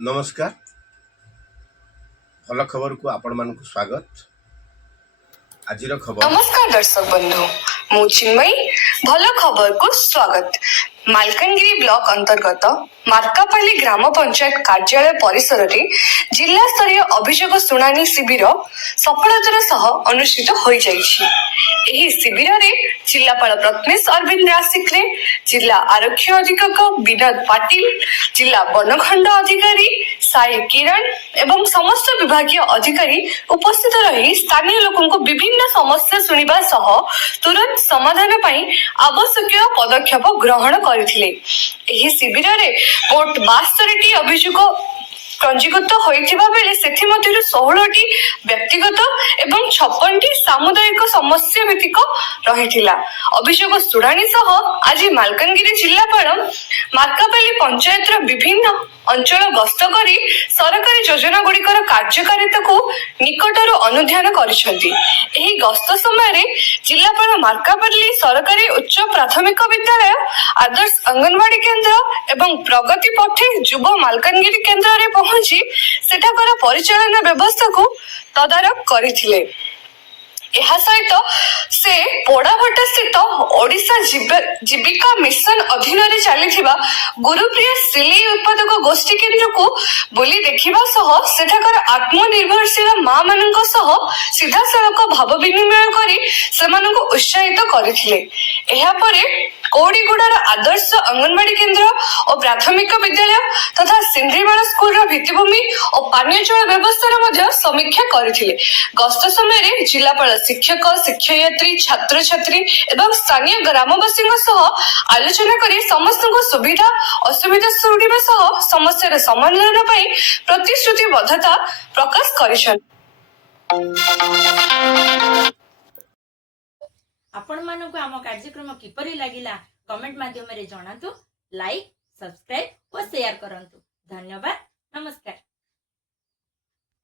नमस्कार भल खबर को आपण मान स्वागत। आज खबर नमस्कार दर्शक बंधु मु चिन्मयी भल खबर को स्वागत। मालकानगिरी ब्लॉक अंतर्गत मार्कापाली ग्राम पंचायत कार्यालय परिसर में जिला स्तरीय अभियोग शुणाणी शिविर सफलतार सह अनुष्ठित हो जाइछि। एही शिविर रे जिलापाल प्रथमेश अरविंद रासिक्रे, जिला आरक्षी अधीक्षक विनोद पाटिल, जिला वनखंड अधिकारी साई किरण एवं समस्त विभागीय अधिकारी उपस्थित रही स्थानीय लोकों को विभिन्न समस्या सुनिबा सह तुरंत समाधान पाई आवश्यक पदक्षेप ग्रहण करथिले। एही शिविर रे मोट 72टी अभियोग पंजीकृत होइथिबा बेले सेथि मध्यरु 16टी व्यक्तिगत एवं 56टी सामुदायिक समस्या भित्तिक रहिथिला। अभियोग शुणाणी सह आज मालकानगिरी जिल्लापाल मार्कापाली पंचायत विभिन्न अंचल गस्त करी सरकारी योजना गुड़िकर कार्यकारिता को निकटर अनुध्यान करिसेंती। एही गस्त समय जिलापाल मार्कापाली सरकारी उच्च प्राथमिक विद्यालय, आदर्श अंगनवाड़ी केंद्र एवं प्रगति पथे युव मालकानगिरी केंद्र रे पहुंची सेठाकर परिचालन व्यवस्था को तदारक करथिले। ଏହା ସହିତ ସେ ପୋଡାଭଟା ସ୍ଥିତ ଓଡିଶା ଜୀବିକା ମିଶନ ଅଧୀନରେ ଚାଲିଥିବା ଗୁରୁପ୍ରିୟା ସିଲେଇ ଉତ୍ପାଦକ ଗୋଷ୍ଠୀ କେନ୍ଦ୍ରକୁ ବୁଲି ଦେଖିବା ସହ ସେଠାକାର ଆତ୍ମନିର୍ଭରଶୀଳ ମା ମାନଙ୍କ ସହ ସିଧାସଳଖ ଭାବ ବିନିମୟ କରି ସେମାନଙ୍କୁ ଉତ୍ସାହିତ କରିଥିଲେ। ଏହାପରେ କୌଡ଼ିଗୁଡାର ଆଦର୍ଶ ଅଙ୍ଗନବାଡି କେନ୍ଦ୍ର ଓ ପ୍ରାଥମିକ ବିଦ୍ୟାଳୟ ତଥା ସିନ୍ଧିମାଳ ସ୍କୁଲର ଭିତ୍ତିଭୂମି ଓ ପାନୀୟ ଜଳ ବ୍ୟବସ୍ଥାର ମଧ୍ୟ ସମୀକ୍ଷା କରିଥିଲେ। ଗସ୍ତ ସମୟରେ ଜିଲ୍ଲାପାଳ शिक्षक शिक्षयित्री छात्र छात्री एवं स्थानीय ग्रामवासी आलोचना कर समस्त सुविधा असुविधा शुणा सह समस्या समाधान प्रतिश्रुतिबद्धता प्रकाश कर। आपण मानक आम कार्यक्रम किपरि लागिला कमेंट माध्यम रे जणातु, लाइक सब्सक्राइब और शेयर करंतु। धन्यवाद, नमस्कार।